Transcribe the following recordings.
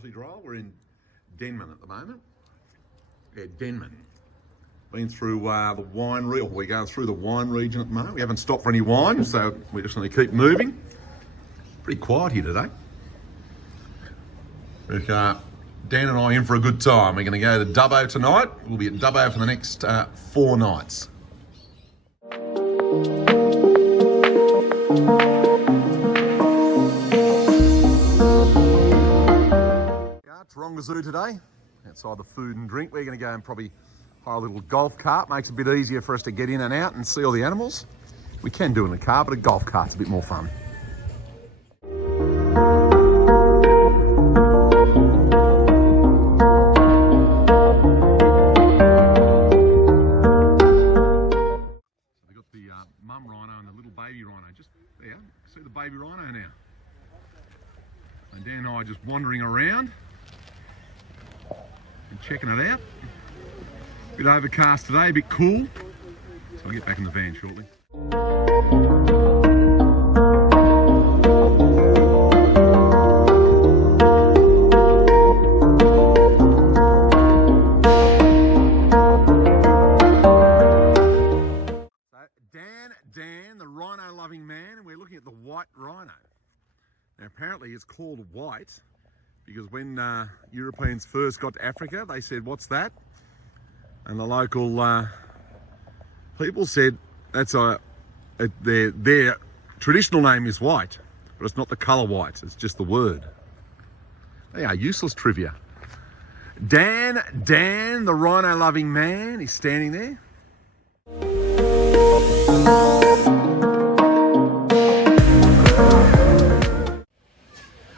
sausage roll. We're in Denman at the moment. Yeah, Denman. Been through the wine region. We're going through the wine region at the moment. We haven't stopped for any wine, so we're just going to keep moving. Pretty quiet here today. With Dan and I in for a good time. We're going to go to Dubbo tonight. We'll be at Dubbo for the next 4 nights. Taronga Zoo today, outside the food and drink. We're going to go and probably hire a little golf cart. Makes it a bit easier for us to get in and out and see all the animals. We can do it in a car, but a golf cart's a bit more fun. So we've got the mum rhino and the little baby rhino just there. See the baby rhino now. And Dan and I are just wandering around and checking it out. A bit overcast today, a bit cool. So I'll get back in the van shortly. Dan, the rhino-loving man, and we're looking at the white rhino. Now apparently it's called white because when Europeans first got to Africa, they said, "What's that?" And the local people said that's their traditional name is white, but it's not the colour white, it's just the word. They are useless trivia. Dan, the rhino-loving man, is standing there.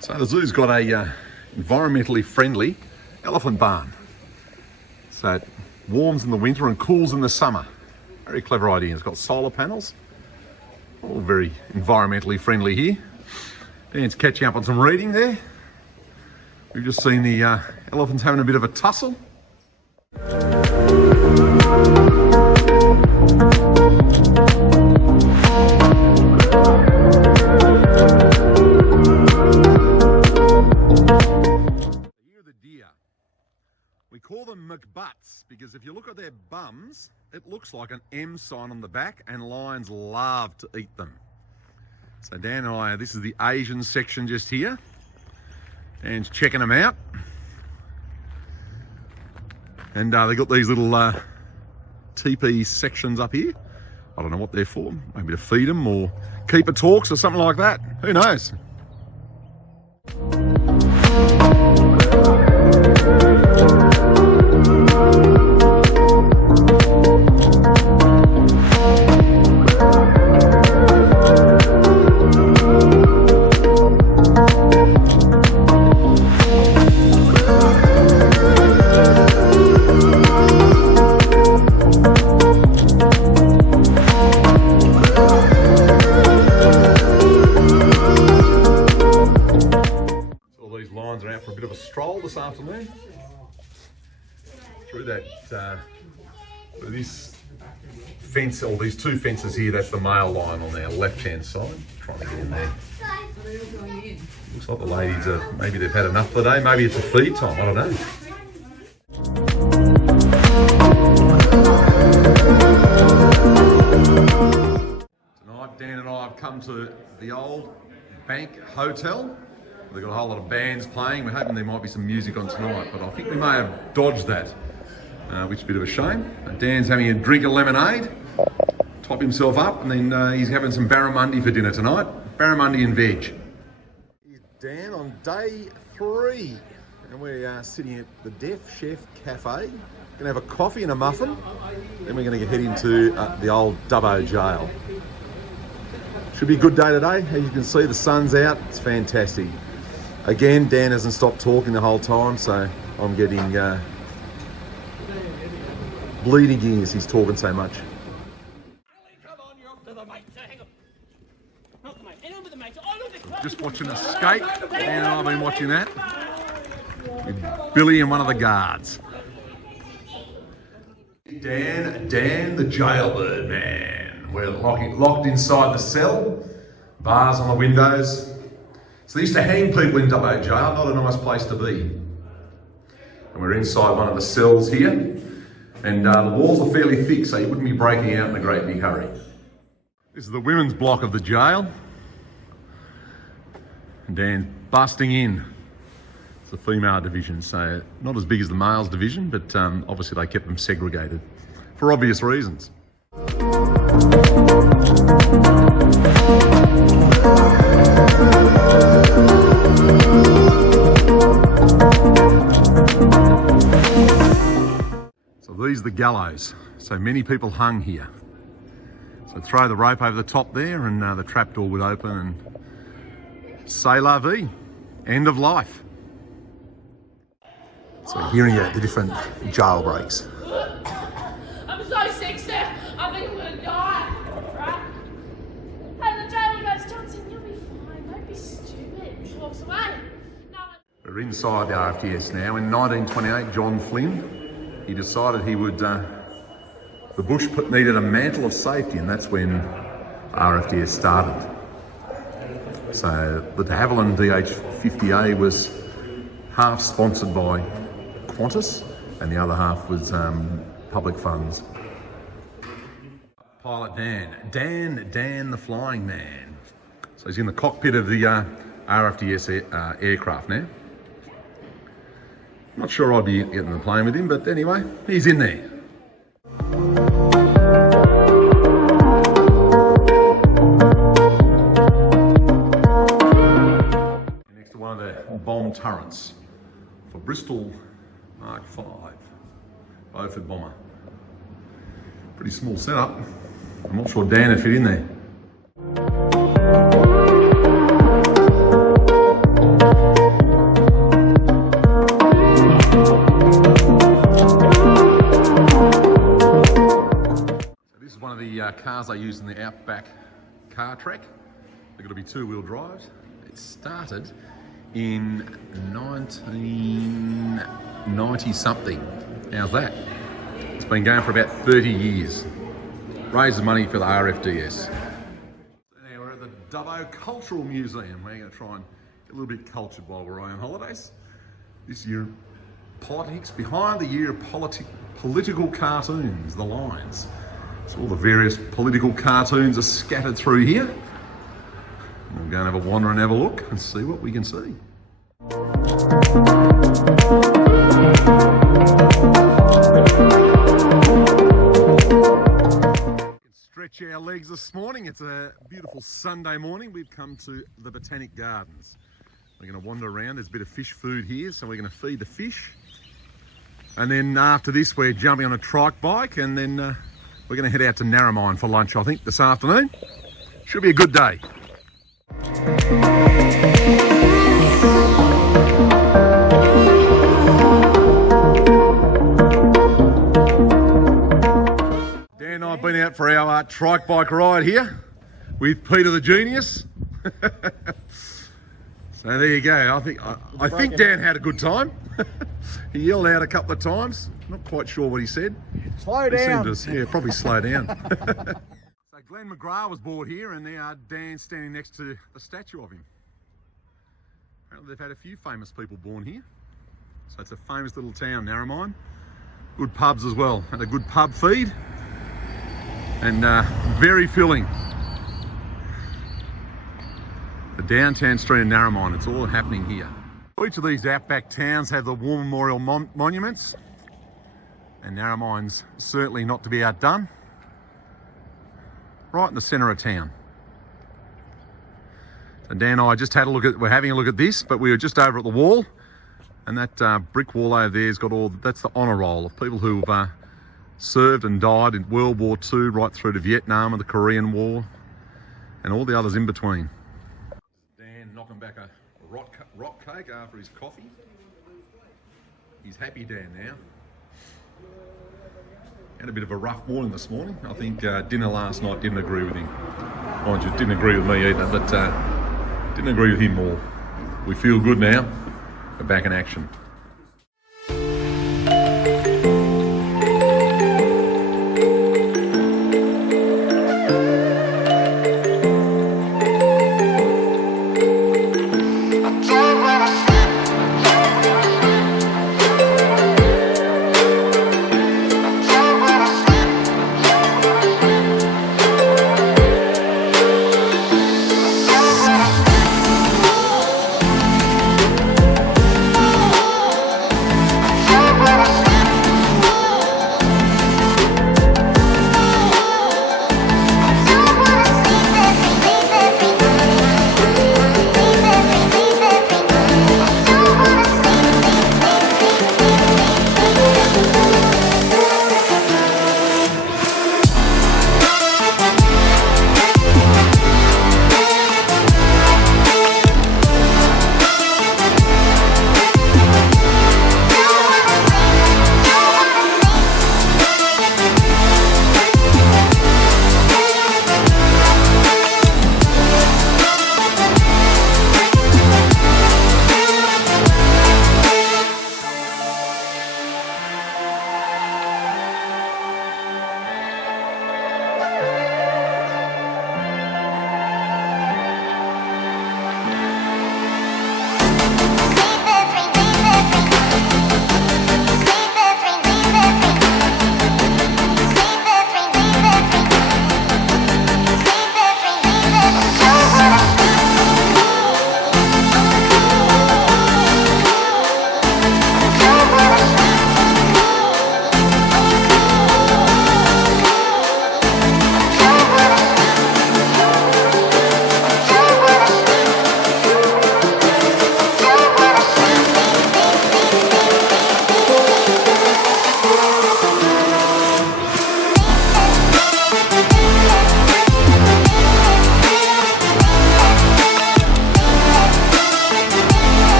So the zoo's got a environmentally friendly elephant barn. So it warms in the winter and cools in the summer. Very clever idea. It's got solar panels. All very environmentally friendly here. Dan's catching up on some reading there. We've just seen the elephants having a bit of a tussle. We call them McButts because if you look at their bums, it looks like an M sign on the back, and lions love to eat them. So Dan and I, this is the Asian section just here. Dan's checking them out. And they got these little teepee sections up here. I don't know what they're for. Maybe to feed them or keeper talks or something like that. Who knows? Are out for a bit of a stroll this afternoon through that this fence, or these 2 fences here. That's the male lion on their left hand side, trying to get in there. Looks like the ladies are, maybe they've had enough for the day, maybe it's a feed time, I don't know. Tonight Dan and I have come to the Old Bank Hotel. They've got a whole lot of bands playing. We're hoping there might be some music on tonight, but I think we may have dodged that, which is a bit of a shame. Dan's having a drink of lemonade, top himself up, and then he's having some barramundi for dinner tonight. Barramundi and veg. Here's Dan on day 3, and we are sitting at the Deaf Chef Cafe. Gonna have a coffee and a muffin, then we're gonna head into the old Dubbo jail. Should be a good day today. As you can see, the sun's out, it's fantastic. Again, Dan hasn't stopped talking the whole time, so I'm getting bleeding ears. He's talking so much. Just watching Escape. Dan and I have been watching that. With Billy and one of the guards. Dan the jailbird man. We're locked inside the cell. Bars on the windows. So they used to hang people in Dubbo Jail, not a nice place to be. And we're inside one of the cells here, and the walls are fairly thick, so you wouldn't be breaking out in a great big hurry. This is the women's block of the jail. And Dan's busting in. It's the female division, so not as big as the males division, but obviously they kept them segregated for obvious reasons. So these are the gallows. So many people hung here. So throw the rope over the top there and the trapdoor would open and c'est la vie, end of life. So hearing the different jailbreaks. I'm so sick, sir. I think I'm gonna die. Right? Hey, the jailer goes, Johnson, you'll be fine. Don't be stupid. He walks away. No, We're inside the RFDS now. In 1928, John Flynn, he decided he would, the bush needed a mantle of safety, and that's when RFDS started. So the de Havilland DH50A was half sponsored by Qantas, and the other half was public funds. Pilot Dan the flying man. So he's in the cockpit of the RFDS aircraft now. Not sure I'd be getting the plane with him, but anyway, he's in there. Next to one of the bomb turrets for Bristol Mark 5 Beaufort bomber. Pretty small setup. I'm not sure Dan would fit in there. So this is one of the cars I use in the Outback car track. They're going to be two-wheel drives. It started in 1990 something. How's that? It's been going for about 30 years. Raises money for the RFDS. Now we're at the Dubbo Cultural Museum. We're going to try and get a little bit cultured while we're on holidays. This year, politics behind the year of political cartoons, the lines. So all the various political cartoons are scattered through here. We'll go and have a wander and have a look and see what we can see. Stretch our legs this morning. It's a beautiful Sunday morning. We've come to the Botanic Gardens. We're going to wander around. There's a bit of fish food here, so we're going to feed the fish. And then after this, we're jumping on a trike bike, and then we're going to head out to Narromine for lunch, I think, this afternoon. Should be a good day. Dan and I have been out for our trike bike ride here with Peter the Genius. So there you go. I think Dan had a good time. He yelled out a couple of times. Not quite sure what he said. Slow down. Yeah, probably slow down. So Glenn McGrath was born here, and now Dan's standing next to the statue of him. Apparently they've had a few famous people born here. So it's a famous little town, Narromine. Good pubs as well, and a good pub feed. And very filling. The downtown street of Narromine, it's all happening here. Each of these outback towns have the war memorial monuments, and Narromine's certainly not to be outdone. Right in the centre of town. So Dan and I just had a look at, we're having a look at this, but we were just over at the wall, and that brick wall over there's got all, that's the honour roll of people who've served and died in World War II, right through to Vietnam and the Korean War, and all the others in between. Dan knocking back a rock cake after his coffee. He's happy, Dan, now. Had a bit of a rough morning this morning. I think dinner last night didn't agree with him. Mind you, didn't agree with me either, but didn't agree with him more. We feel good now. We're back in action.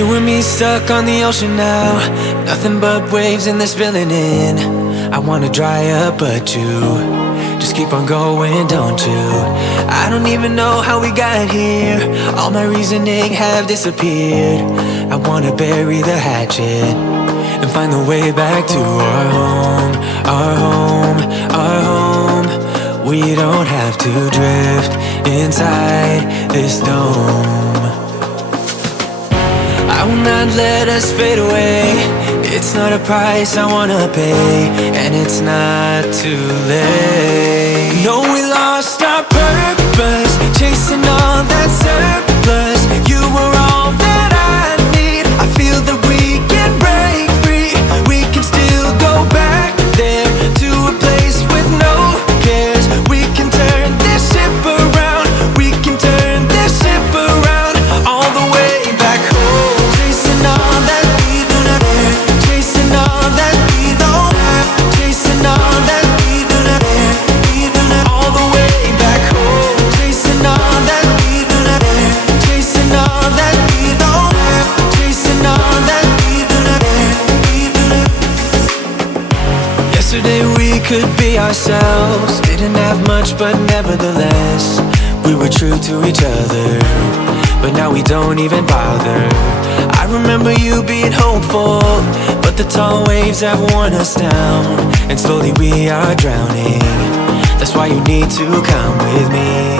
You and me stuck on the ocean now, nothing but waves and they're spilling in. I wanna dry up but you just keep on going, don't you? I don't even know how we got here, all my reasoning have disappeared. I wanna bury the hatchet and find the way back to our home, our home, our home. We don't have to drift inside this dome. I will not let us fade away. It's not a price I wanna pay, and it's not too late. No, we lost our purpose, chasing all that surplus. You were all that I need. I feel that we can break free. We can still go back there to a place with no cares. We can turn this ship around. We can turn this ship around all the way back home. Chasing all that we do not have, chasing all that we don't have, chasing all that we do not have, we do not, all the way back home. Chasing all that we do not have, chasing all that we don't have, chasing all that we do not have, we do not. Yesterday we could be ourselves, didn't have much but nevertheless we were true to each other. But now we don't even bother. I remember you being hopeful, but the tall waves have worn us down, and slowly we are drowning. That's why you need to come with me.